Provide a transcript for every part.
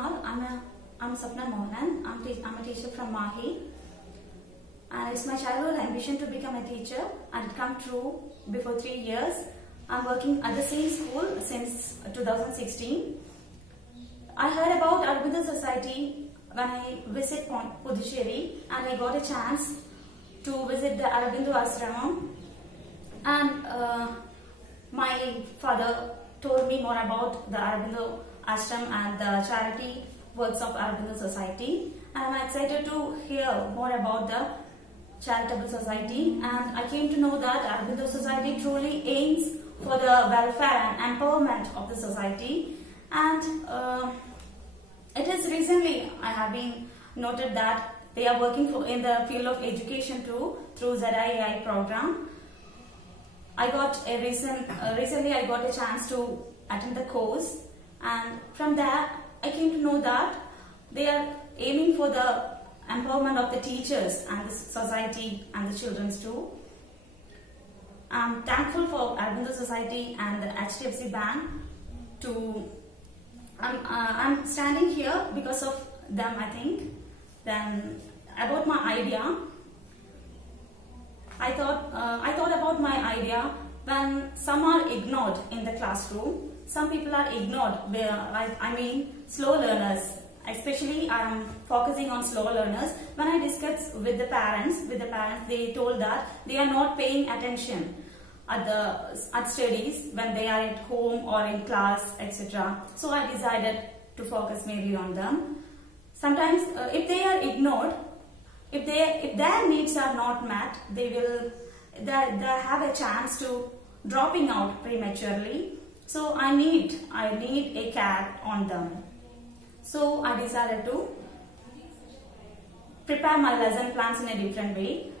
all. I'm Sapna Mohanan. I'm a teacher from Mahi. And it's my childhood ambition to become a teacher, and it come true before 3 years. I'm working at the same school since 2016. I heard about Aurobindo Society when I visit Puducherry, and I got a chance to visit the Aurobindo Ashramam. And my father told me more about the Aurobindo Ashram and the charity works of Aurobindo Society. And I'm excited to hear more about the charitable society, and I came to know that Aurobindo Society truly aims for the welfare and empowerment of the society. And it is recently I have been noted that they are working in the field of education too, through ZIAI program. Recently I got a chance to attend the course, and from that I came to know that they are aiming for the empowerment of the teachers and the society and the children too. I'm thankful for Aurobindo Society and the HDFC Bank I'm standing here because of them, I think. Then about my idea, I thought about my idea when some are ignored in the classroom. Some people are ignored, I mean slow learners. Especially I am focusing on slow learners. When I discussed with the parents, they told that they are not paying attention at studies when they are at home or in class, etc. So I decided to focus mainly on them. Sometimes if they are ignored, if their needs are not met, they have a chance to dropping out prematurely. So I need a care on them. So I decided to prepare my lesson plans in a different way.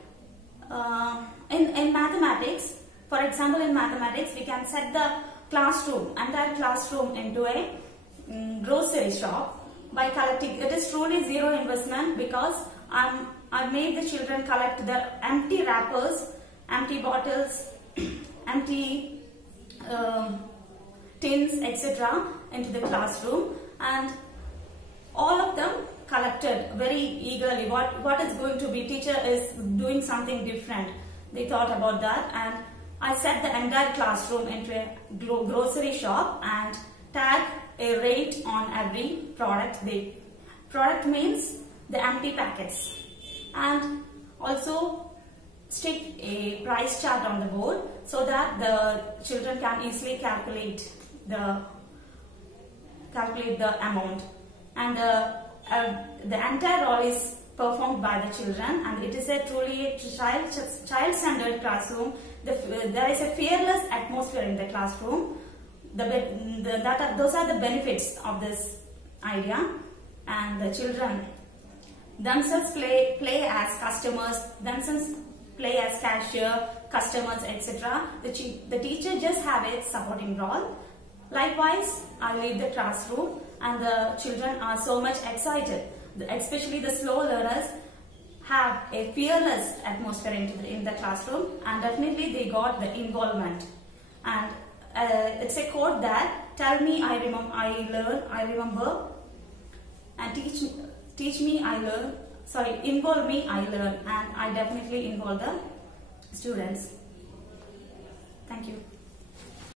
In mathematics, for example, in mathematics, we can set the entire classroom into a grocery shop by collecting. It is truly zero investment because I made the children collect the empty wrappers, empty bottles, empty tins, etc. into the classroom, and all of them collected very eagerly. What is going to be? Teacher is doing something different. They thought about that, and I set the entire classroom into a grocery shop and tag a rate on every product. The product means the empty packets, and also stick a price chart on the board so that the children can easily calculate the amount. And the entire role is performed by the children, and it is truly a child-centered classroom. There is a fearless atmosphere in the classroom. Those are the benefits of this idea. And the children themselves play as customers, themselves play as cashier, customers, etc. The teacher just have a supporting role. Likewise, I lead the classroom, and the children are so much excited. Especially the slow learners have a fearless atmosphere in the classroom, and definitely they got the involvement. And it's a quote that tell me I remember, and teach me I learn. Sorry, involve me I learn, and I definitely involve the students. Thank you.